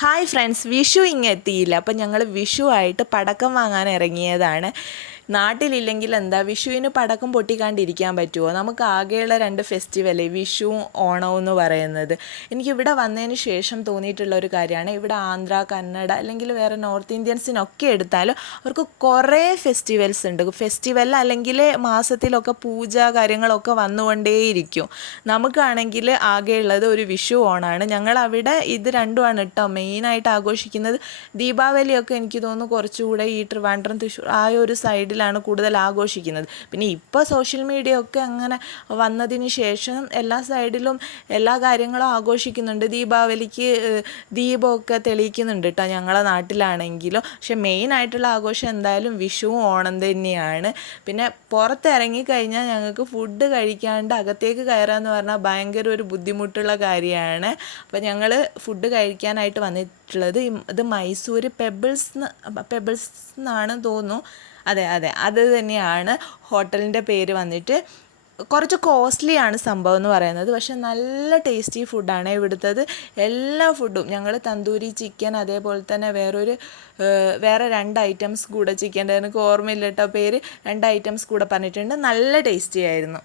Hi friends, Vishu ഇങ്ങെത്തിയില്ല. അപ്പം ഞങ്ങൾ വിഷു ആയിട്ട് പടക്കം വാങ്ങാൻ ഇറങ്ങിയതാണ്. നാട്ടിലില്ലെങ്കിൽ എന്താ, വിഷുവിന് പടക്കം പൊട്ടിക്കാണ്ടിരിക്കാൻ പറ്റുമോ? നമുക്ക് ആകെയുള്ള രണ്ട് ഫെസ്റ്റിവലേ വിഷുവും ഓണവും എന്ന് പറയുന്നത്. എനിക്കിവിടെ വന്നതിന് ശേഷം തോന്നിയിട്ടുള്ള ഒരു കാര്യമാണ്, ഇവിടെ ആന്ധ്ര, കന്നഡ അല്ലെങ്കിൽ വേറെ നോർത്ത് ഇന്ത്യൻസിനൊക്കെ എടുത്താലും അവർക്ക് കുറേ ഫെസ്റ്റിവൽസ് ഉണ്ട്. ഫെസ്റ്റിവൽ അല്ലെങ്കിൽ മാസത്തിലൊക്കെ പൂജ കാര്യങ്ങളൊക്കെ വന്നുകൊണ്ടേയിരിക്കും. നമുക്കാണെങ്കിൽ ആകെയുള്ളത് ഒരു വിഷു ഓണമാണ്. ഞങ്ങളവിടെ ഇത് രണ്ടുമാണ് കേട്ടോ മെയിനായിട്ട് ആഘോഷിക്കുന്നത്. ദീപാവലിയൊക്കെ എനിക്ക് തോന്നുന്നു കുറച്ചുകൂടെ ഈ ട്രിവാൻഡ്രം, തൃശ്ശൂർ ആ ഒരു സൈഡിലാണ് കൂടുതൽ ആഘോഷിക്കുന്നത്. പിന്നെ ഇപ്പോൾ സോഷ്യൽ മീഡിയ ഒക്കെ അങ്ങനെ വന്നതിന് ശേഷം എല്ലാ സൈഡിലും എല്ലാ കാര്യങ്ങളും ആഘോഷിക്കുന്നുണ്ട്. ദീപാവലിക്ക് ദീപമൊക്കെ തെളിയിക്കുന്നുണ്ട് കേട്ടോ ഞങ്ങളെ നാട്ടിലാണെങ്കിലും. പക്ഷെ മെയിനായിട്ടുള്ള ആഘോഷം എന്തായാലും വിഷുവും ഓണം തന്നെയാണ്. പിന്നെ പുറത്തിറങ്ങിക്കഴിഞ്ഞാൽ ഞങ്ങൾക്ക് ഫുഡ് കഴിക്കാണ്ട് അകത്തേക്ക് കയറാമെന്ന് പറഞ്ഞാൽ ഭയങ്കര ഒരു ബുദ്ധിമുട്ടുള്ള കാര്യമാണ്. അപ്പോൾ ഞങ്ങൾ ഫുഡ് കഴിക്കാനായിട്ട് വന്നിട്ടുള്ളത് ഇത് മൈസൂർ പെബിൾസ് എന്നാണ് തോന്നുന്നു. അതെ അത് തന്നെയാണ് ഹോട്ടലിൻ്റെ പേര്. വന്നിട്ട് കുറച്ച് കോസ്റ്റ്ലിയാണ് സംഭവം എന്ന് പറയുന്നത്, പക്ഷെ നല്ല ടേസ്റ്റി ഫുഡാണ് ഇവിടുത്തത്. എല്ലാ ഫുഡും ഞങ്ങൾ തന്തൂരി ചിക്കൻ, അതേപോലെ തന്നെ വേറെ 2 ഐറ്റംസ് കൂടെ ചിക്കൻ്റെ എനിക്ക് ഓർമ്മയില്ല കേട്ടോ പേര്, 2 ഐറ്റംസ് കൂടെ പറഞ്ഞിട്ടുണ്ട്. നല്ല ടേസ്റ്റി ആയിരുന്നു.